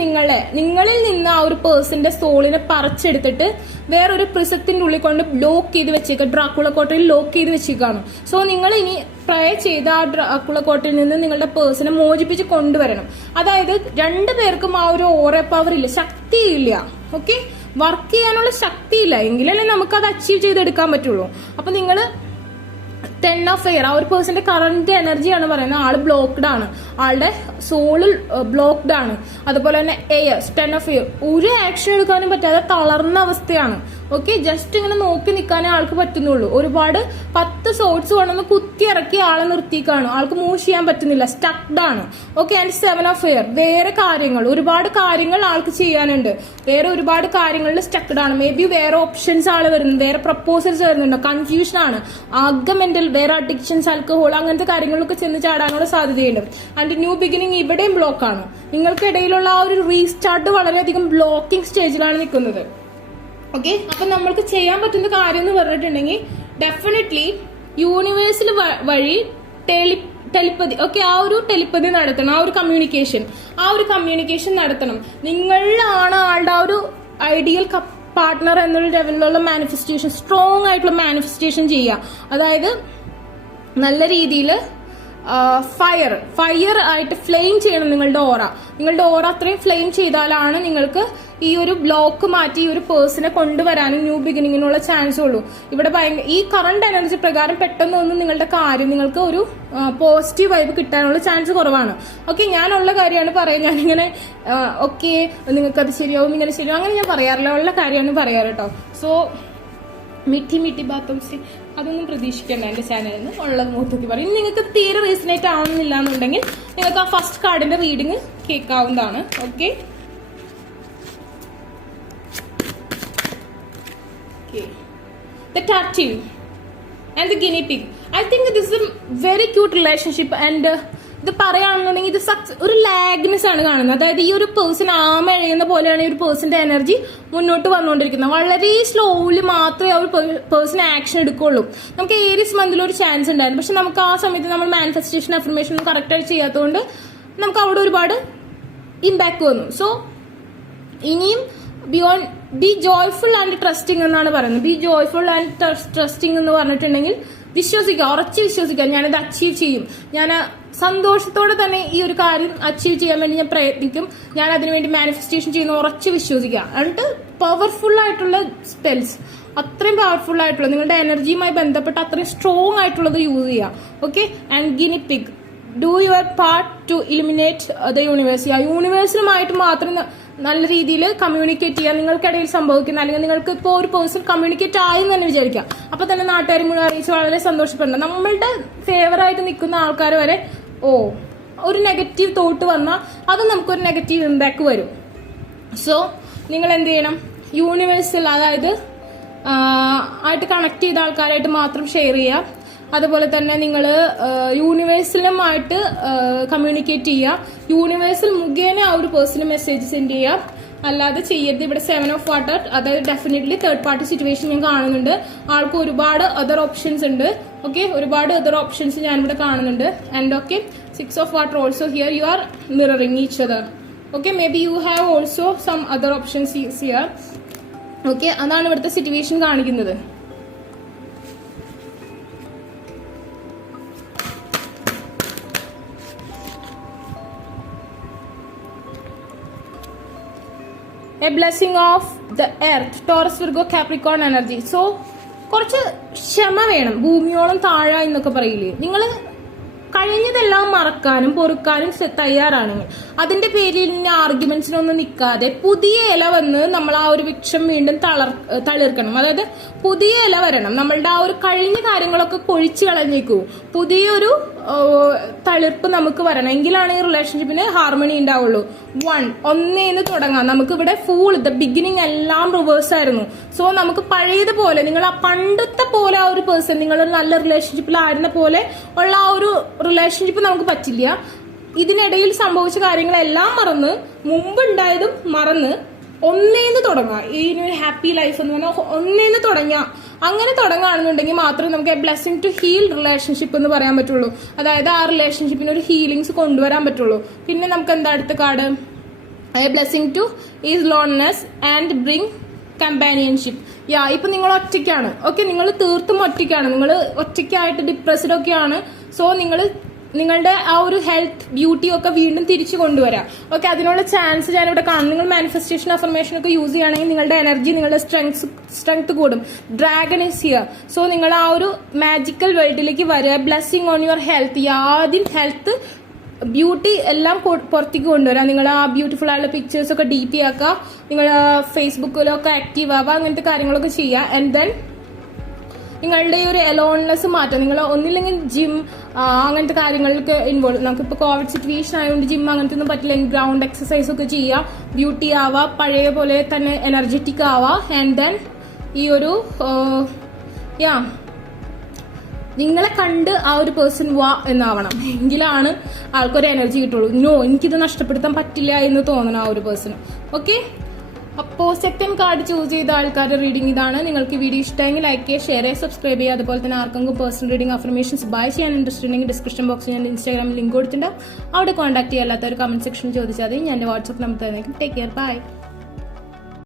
നിങ്ങളിൽ നിന്ന് ആ ഒരു പേഴ്സന്റെ സോളിനെ പറിച്ചെടുത്തിട്ട് വേറൊരു പ്രിസത്തിന്റെ ഉള്ളിൽ കൊണ്ട് ലോക്ക് ചെയ്ത് വെച്ചേക്കുക. ഡ്രാക്കുള കോട്ടയിൽ ലോക്ക് ചെയ്ത് വെച്ചേക്കാണ്. സോ നിങ്ങൾ ഇനി പ്രേ ചെയ്ത ആ ഡ്രാക്കുള കോട്ടയിൽ നിന്ന് നിങ്ങളുടെ പേഴ്സണെ മോചിപ്പിച്ച് കൊണ്ടുവരണം. അതായത് രണ്ടുപേർക്കും ആ ഒരു ഓറ പവർ ഇല്ല, ശക്തിയില്ല. ഓക്കെ, വർക്ക് ചെയ്യാനുള്ള ശക്തിയില്ല, എങ്കിലല്ലേ നമുക്കത് അച്ചീവ് ചെയ്തെടുക്കാൻ പറ്റുള്ളൂ. അപ്പൊ നിങ്ങൾ 10 of Fire, ആ ഒരു പേഴ്സന്റെ കറന്റ് എനർജിയാണ് പറയുന്നത്. ആള് ബ്ലോക്ക്ഡ് ആണ്, ആളുടെ സോളിൽ ബ്ലോക്ക്ഡ് ആണ്. അതുപോലെ തന്നെ എയർ 10 of Fire, ഒരു ആക്ഷൻ എടുക്കാനും പറ്റാതെ തളർന്ന അവസ്ഥയാണ്. ഓക്കെ, ജസ്റ്റ് ഇങ്ങനെ നോക്കി നിൽക്കാനേ ആൾക്ക് പറ്റുന്നുള്ളൂ. ഒരുപാട് 10 സോട്സ് കൊണ്ടൊന്ന് കുത്തി ഇറക്കി ആളെ നിർത്തിക്കാണ്. ആൾക്ക് മൂവ് ചെയ്യാൻ പറ്റുന്നില്ല, സ്റ്റക്ഡ് ആണ്. ഓക്കെ, ആൻഡ് 7 of Fire, വേറെ കാര്യങ്ങൾ, ഒരുപാട് കാര്യങ്ങൾ ആൾക്ക് ചെയ്യാനുണ്ട്. വേറെ ഒരുപാട് കാര്യങ്ങളിൽ സ്റ്റക്ഡ് ആണ്. മേ ബി വേറെ ഓപ്ഷൻസ് ആള് വരുന്നുണ്ട്, വേറെ പ്രപ്പോസൽസ് വരുന്നുണ്ട്. കൺഫ്യൂഷൻ ആണ്, ആർഗ്യുമെന്റൽ, വേറെ അഡിക്ഷൻസ്, ആൽക്കഹോൾ, അങ്ങനത്തെ കാര്യങ്ങളൊക്കെ ചെന്ന് ചാടാനുള്ള സാധ്യതയുണ്ട്. ആൻഡ് ന്യൂ ബിഗിനിങ് ഇവിടെയും ബ്ലോക്ക് ആണ്. നിങ്ങൾക്കിടയിലുള്ള ആ ഒരു റീസ്റ്റാർട്ട് വളരെയധികം ബ്ലോക്കിംഗ് സ്റ്റേജിലാണ് നിൽക്കുന്നത്. ഓക്കെ, അപ്പൊ നമ്മൾക്ക് ചെയ്യാൻ പറ്റുന്ന കാര്യം എന്ന് പറഞ്ഞിട്ടുണ്ടെങ്കിൽ ഡെഫിനറ്റ്ലി യൂണിവേഴ്സിൽ വഴി ടെലിപ്പതി ഓക്കെ, ആ ഒരു ടെലിപ്പതി നടത്തണം. ആ ഒരു കമ്മ്യൂണിക്കേഷൻ നടത്തണം. നിങ്ങളിലാണ് ആളുടെ ആ ഒരു ഐഡിയൽ പാർട്ട്ണർ എന്നുള്ള ലെവലിലുള്ള മാനിഫെസ്റ്റേഷൻ, സ്ട്രോങ് ആയിട്ടുള്ള മാനിഫെസ്റ്റേഷൻ ചെയ്യുക. അതായത് നല്ല രീതിയിൽ ഫയർ ആയിട്ട് ഫ്ലെയിം ചെയ്യണം നിങ്ങളുടെ ഓറ അത്രയും ഫ്ലെയിം ചെയ്താലാണ് നിങ്ങൾക്ക് ഈ ഒരു ബ്ലോക്ക് മാറ്റി ഈ ഒരു പേഴ്സണെ കൊണ്ടുവരാനും ന്യൂ ബിഗിനിങ്ങിനുള്ള ചാൻസ് ഉള്ളൂ. ഇവിടെ ഈ കറണ്ട് എനർജി പ്രകാരം പെട്ടെന്നൊന്നും നിങ്ങളുടെ കാര്യം നിങ്ങൾക്ക് ഒരു പോസിറ്റീവ് വൈബ് കിട്ടാനുള്ള ചാൻസ് കുറവാണ്. ഓക്കെ, ഞാനുള്ള കാര്യമാണ് പറയുന്നത്. ഞാനിങ്ങനെ ഓക്കെ നിങ്ങൾക്കത് ശരിയാവും, ഇങ്ങനെ ശരിയാവും, അങ്ങനെ ഞാൻ പറയാറില്ല, ഉള്ള കാര്യമാണ് പറയാറ് കേട്ടോ. സോ മിട്ടി ബാത്തും അതൊന്നും പ്രതീക്ഷിക്കേണ്ട എന്റെ ചാനലിൽ നിന്ന്, ഉള്ളത് മൊത്തത്തിൽ പറയും. നിങ്ങൾക്ക് തീരെ റീസണേറ്റ് ആവുന്നില്ല എന്നുണ്ടെങ്കിൽ നിങ്ങൾക്ക് ആ ഫസ്റ്റ് കാർഡിന്റെ റീഡിങ് കേൾക്കാവുന്നതാണ്. Okay, the turtle and the guinea pig. I think this is a very cute relationship and ഇത് പറയുകയാണെന്നുണ്ടെങ്കിൽ ഇത് ഒരു ലാഗ്നെസ് ആണ് കാണുന്നത്. അതായത് ഈ ഒരു പേഴ്സൺ ആമ എഴുതുന്ന പോലെയാണ് ഈ ഒരു പേഴ്സന്റെ എനർജി മുന്നോട്ട് വന്നുകൊണ്ടിരിക്കുന്നത്. വളരെ സ്ലോലി മാത്രമേ ആ ഒരു പേഴ്സൺ ആക്ഷൻ എടുക്കുള്ളൂ. നമുക്ക് ഏരിയസ് മന്തിൽ ഒരു ചാൻസ് ഉണ്ടായിരുന്നു, പക്ഷെ നമുക്ക് ആ സമയത്ത് നമ്മൾ മാനിഫെസ്റ്റേഷൻ അഫർമേഷൻ കറക്റ്റായിട്ട് ചെയ്യാത്തതുകൊണ്ട് നമുക്ക് അവിടെ ഒരുപാട് ഇമ്പാക്ട് വന്നു. സോ ഇനിയും ബി ജോയ്ഫുൾ ആൻഡ് ട്രസ്റ്റിംഗ് എന്നാണ് പറയുന്നത്. ബി ജോയ്ഫുൾ ആൻഡ് ട്രസ്റ്റിംഗ് എന്ന് പറഞ്ഞിട്ടുണ്ടെങ്കിൽ വിശ്വസിക്കുക, ഉറച്ചു വിശ്വസിക്കുക, ഞാനത് അച്ചീവ് ചെയ്യും. ഞാൻ സന്തോഷത്തോടെ തന്നെ ഈ ഒരു കാര്യം അച്ചീവ് ചെയ്യാൻ വേണ്ടി ഞാൻ പ്രയത്നിക്കും. ഞാൻ അതിനുവേണ്ടി മാനിഫെസ്റ്റേഷൻ ചെയ്യുന്ന ഉറച്ചു വിശ്വസിക്കുക. എന്നിട്ട് പവർഫുൾ ആയിട്ടുള്ള സ്പെൽസ്, അത്രയും പവർഫുൾ ആയിട്ടുള്ള നിങ്ങളുടെ എനർജിയുമായി ബന്ധപ്പെട്ട് അത്രയും സ്ട്രോങ് ആയിട്ടുള്ളത് യൂസ് ചെയ്യുക. Okay, and guinea pig, do your part two eliminate the universe. ആ യൂണിവേഴ്സിനുമായിട്ട് മാത്രം നല്ല രീതിയിൽ കമ്മ്യൂണിക്കേറ്റ് ചെയ്യുക. നിങ്ങൾക്കിടയിൽ സംഭവിക്കുന്ന, അല്ലെങ്കിൽ നിങ്ങൾക്ക് ഇപ്പോൾ ഒരു പേഴ്സൺ കമ്മ്യൂണിക്കേറ്റ് ആയെന്ന് തന്നെ വിചാരിക്കാം, അപ്പൊ തന്നെ നാട്ടുകാരെ മുഴുവൻ അറിയിച്ച് വളരെ സന്തോഷപ്പെടണം. നമ്മളുടെ ഫേവറായിട്ട് നിൽക്കുന്ന ആൾക്കാർ വരെ ഒരു നെഗറ്റീവ് തോട്ട് വന്നാൽ അത് നമുക്കൊരു നെഗറ്റീവ് ഇമ്പാക്ട് വരും. സോ നിങ്ങൾ എന്ത് ചെയ്യണം, യൂണിവേഴ്സിൽ അതായത് ആയിട്ട് കണക്ട് ചെയ്ത ആൾക്കാരായിട്ട് മാത്രം ഷെയർ ചെയ്യുക. അതുപോലെ തന്നെ നിങ്ങൾ യൂണിവേഴ്സലുമായിട്ട് കമ്മ്യൂണിക്കേറ്റ് ചെയ്യുക. യൂണിവേഴ്സൽ മുഖേന ആ ഒരു പേഴ്സണൽ മെസ്സേജ് സെൻഡ് ചെയ്യുക, അല്ലാതെ ചെയ്യരുത്. ഇവിടെ 7 of Water, അതായത് ഡെഫിനറ്റ്ലി തേർഡ് പാർട്ടി സിറ്റുവേഷൻ ഞാൻ കാണുന്നുണ്ട്. ആൾക്ക് ഒരുപാട് അതർ ഓപ്ഷൻസ് ഉണ്ട്. ഓക്കെ, ഒരുപാട് അതർ ഓപ്ഷൻസ് ഞാനിവിടെ കാണുന്നുണ്ട്. And okay, 6 of Water also here you are mirroring each other. Okay, may B you have also some other options here. Okay, അതാണ് ഇവിടുത്തെ സിറ്റുവേഷൻ കാണിക്കുന്നത്. A blessing of the earth, Taurus, Virgo, Capricorn energy. So കുറച്ച് ക്ഷമ വേണം. ഭൂമിയോളം താഴ എന്നൊക്കെ പറയില്ലേ, നിങ്ങൾ കഴിഞ്ഞതെല്ലാം മറക്കാനും പൊറുക്കാനും തയ്യാറാണ്. അതിന്റെ പേരിൽ ആർഗ്യുമെന്റ്സിനൊന്നും നിൽക്കാതെ പുതിയ ഇല വന്ന് നമ്മൾ ആ ഒരു വൃക്ഷം വീണ്ടും തളിർക്കണം. അതായത് പുതിയ ഇല വരണം. നമ്മളുടെ ആ ഒരു കഴിഞ്ഞ കാര്യങ്ങളൊക്കെ പൊഴിച്ചു കളഞ്ഞേക്കൂ. പുതിയൊരു തളിർപ്പ് നമുക്ക് വരണം. എങ്കിലാണ് ഈ റിലേഷൻഷിപ്പിന് ഹാർമണി ഉണ്ടാവുള്ളൂ. ഒന്നേന്ന് തുടങ്ങാം. നമുക്ക് ഇവിടെ ദ ബിഗിനിങ് എല്ലാം റിവേഴ്സ് ആയിരുന്നു. സോ നമുക്ക് പഴയതുപോലെ, നിങ്ങൾ ആ പണ്ടത്തെ പോലെ ആ ഒരു പേഴ്സൺ, നിങ്ങളൊരു നല്ല റിലേഷൻഷിപ്പിലായിരുന്ന പോലെ ഉള്ള ആ ഒരു റിലേഷൻഷിപ്പ് നമുക്ക് പറ്റില്ല. ഇതിനിടയിൽ സംഭവിച്ച കാര്യങ്ങളെല്ലാം മറന്ന്, മുമ്പുണ്ടായതും മറന്ന് ഒന്നേന്ന് തുടങ്ങാം. ഈ ഒരു ഹാപ്പി ലൈഫ് എന്ന് പറഞ്ഞാൽ ഒന്നേന്ന് തുടങ്ങാം. അങ്ങനെ തുടങ്ങുകയാണെന്നുണ്ടെങ്കിൽ മാത്രമേ നമുക്ക് a blessing to heal relationship എന്ന് പറയാൻ പറ്റുള്ളൂ. അതായത് ആ റിലേഷൻഷിപ്പിന് ഒരു ഹീലിങ്സ് കൊണ്ടുവരാൻ പറ്റുള്ളൂ. പിന്നെ നമുക്ക് എന്താ അടുത്ത card? A blessing to ease loneliness and bring companionship. ഇപ്പൊ നിങ്ങൾ ഒറ്റയ്ക്കാണ്. ഓക്കെ, നിങ്ങൾ തീർത്തും ഒറ്റയ്ക്കാണ്. നിങ്ങൾ ഒറ്റയ്ക്കായിട്ട് ഡിപ്രസ്ഡ് ഒക്കെയാണ്. സോ നിങ്ങളുടെ ആ ഒരു ഹെൽത്ത്, ബ്യൂട്ടി ഒക്കെ വീണ്ടും തിരിച്ചു കൊണ്ടുവരാം. ഓക്കെ, അതിനുള്ള ചാൻസ് ഞാനിവിടെ കാണും. നിങ്ങൾ മാനിഫെസ്റ്റേഷൻ അഫർമേഷൻ ഒക്കെ യൂസ് ചെയ്യുകയാണെങ്കിൽ നിങ്ങളുടെ എനർജി, നിങ്ങളുടെ സ്ട്രെങ്ത് കൂടും. Dragon is here. സോ നിങ്ങൾ ആ ഒരു മാജിക്കൽ വേൾഡിലേക്ക് വരിക. Blessing on your health. ആദ്യം ഹെൽത്ത്, ബ്യൂട്ടി എല്ലാം പുറത്തേക്ക് കൊണ്ടുവരാം. നിങ്ങൾ ആ ബ്യൂട്ടിഫുൾ ആയിട്ടുള്ള പിക്ചേഴ്സ് ഒക്കെ DP ആക്കുക. നിങ്ങൾ ഫേസ്ബുക്കിലൊക്കെ ആക്റ്റീവ് ആവുക. അങ്ങനത്തെ കാര്യങ്ങളൊക്കെ ചെയ്യുക. ആൻഡ് ദെൻ നിങ്ങളുടെ ഒരു അലോൺനെസ് മാറ്റാം. നിങ്ങൾ ഒന്നില്ലെങ്കിൽ ജിം അങ്ങനത്തെ കാര്യങ്ങൾക്ക് ഇൻവോൾവ്. നമുക്കിപ്പോൾ കോവിഡ് സിറ്റുവേഷൻ ആയതുകൊണ്ട് ജിം അങ്ങനത്തെ ഒന്നും പറ്റില്ല. ഗ്രൗണ്ട് എക്സസൈസ് ഒക്കെ ചെയ്യുക. ബ്യൂട്ടി ആവുക. പഴയ പോലെ തന്നെ എനർജറ്റിക് ആവുക. ആൻഡ് ദെൻ ഈ ഒരു നിങ്ങളെ കണ്ട് ആ ഒരു പേഴ്സൺ വാ എന്നാവണം. എങ്കിലാണ് ആൾക്കൊരു എനർജി കിട്ടുള്ളൂ. എനിക്കിത് നഷ്ടപ്പെടുത്താൻ പറ്റില്ല എന്ന് തോന്നണം ആ ഒരു പേഴ്സൺ. ഓക്കെ, അപ്പോൾ സെക്കൻഡ് കാർഡ് ചൂസ് ചെയ്ത ആൾക്കാരുടെ റീഡിംഗ് ഇതാണ്. നിങ്ങൾക്ക് വീഡിയോ ഇഷ്ടമെങ്കിൽ ലൈക്ക് ചെയ്യുക, ഷെയർ ചെയ്യുക, സബ്സ്ക്രൈബ് ചെയ്യുക. അതുപോലെ തന്നെ ആർക്കെങ്കിലും പേഴ്സണൽ റീഡിംഗ് അഫർമേഷൻസ് ബൈ ചെയ്യാൻ ഇൻട്രസ്റ്റ് ഉണ്ടെങ്കിൽ ഡിസ്ക്രിപ്ഷൻ ബോക്സിൽ ഞാൻ ഇൻസ്റ്റാഗ്രാമിൽ ലിങ്ക് കൊടുത്തിട്ടുണ്ട്. അവിടെ കോൺടാക്ട് ചെയ്യാത്ത ഒരു കമന്റ് സെക്ഷനിൽ ചോദിച്ചാൽ മതി. ഞാൻ എൻ്റെ വാട്സ്ആപ്പ് നമ്പർ തന്നേക്കും. Take care, by.